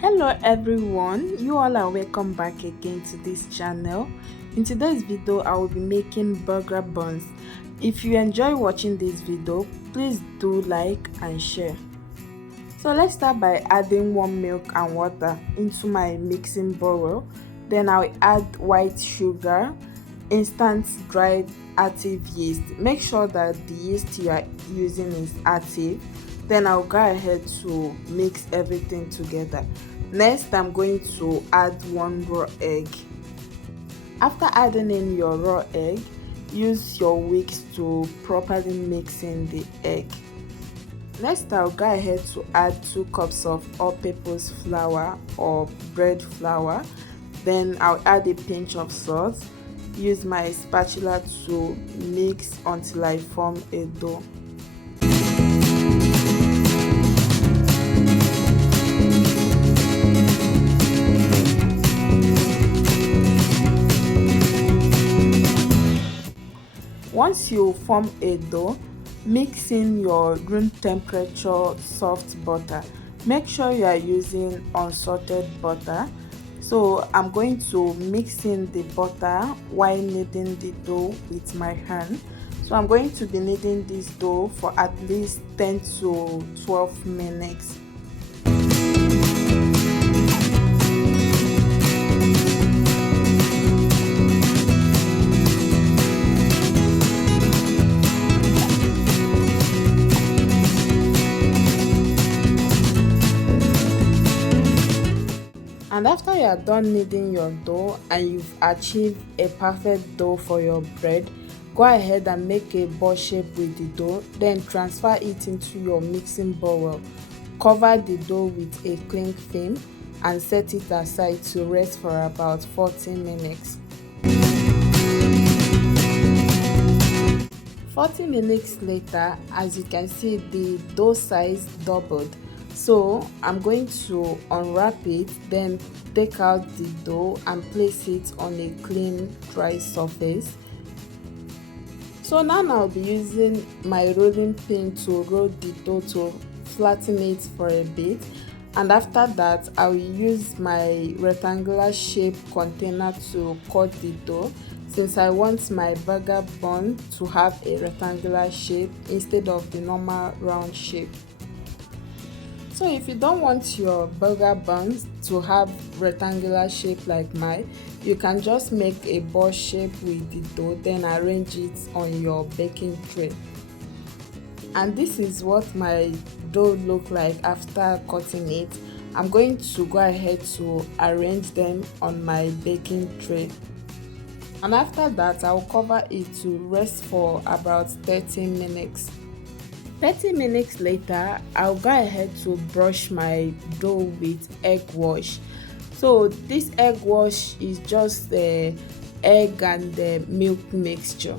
Hello everyone, you all are welcome back again to this channel. In today's video I will be making burger buns. If you enjoy watching this video, please do like and share. So let's start by adding warm milk and water into my mixing bowl. Then I'll add white sugar, instant dried active yeast. Make sure that the yeast you are using is active. Then I'll go ahead to mix everything together. Next, I'm going to add one raw egg. After adding in your raw egg, use your whisk to properly mix in the egg. Next, I'll go ahead to add 2 cups of all-purpose flour or bread flour. Then I'll add a pinch of salt. Use my spatula to mix until I form a dough. Once you form a dough, mix in your room temperature soft butter. Make sure you are using unsalted butter. So I'm going to mix in the butter while kneading the dough with my hand. So I'm going to be kneading this dough for at least 10 to 12 minutes. And after you are done kneading your dough and you've achieved a perfect dough for your bread, go ahead and make a ball shape with the dough, then transfer it into your mixing bowl. Cover the dough with a cling film and set it aside to rest for about 40 minutes. 40 minutes later, as you can see, the dough size doubled. So I'm going to unwrap it, then take out the dough and place it on a clean dry surface. So now I'll be using my rolling pin to roll the dough to flatten it for a bit, and after that I will use my rectangular shape container to cut the dough, since I want my burger bun to have a rectangular shape instead of the normal round shape. So if you don't want your burger buns to have rectangular shape like mine, you can just make a ball shape with the dough, then arrange it on your baking tray. And this is what my dough look like after cutting it. I'm going to go ahead to arrange them on my baking tray. And after that, I'll cover it to rest for about 30 minutes. 30 minutes later, I'll go ahead to brush my dough with egg wash. So this egg wash is just the egg and the milk mixture.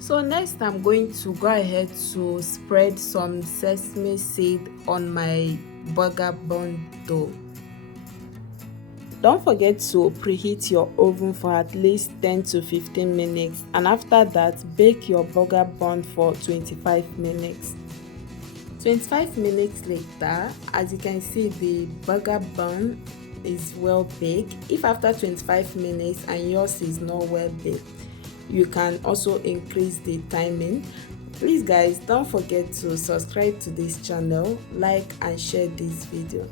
So next, I'm going to go ahead to spread some sesame seed on my burger bun dough. Don't forget to preheat your oven for at least 10 to 15 minutes, and after that bake your burger bun for 25 minutes. 25 minutes later, as you can see, the burger bun is well baked. If after 25 minutes and yours is not well baked, you can also increase the timing. Please guys, don't forget to subscribe to this channel, like and share this video.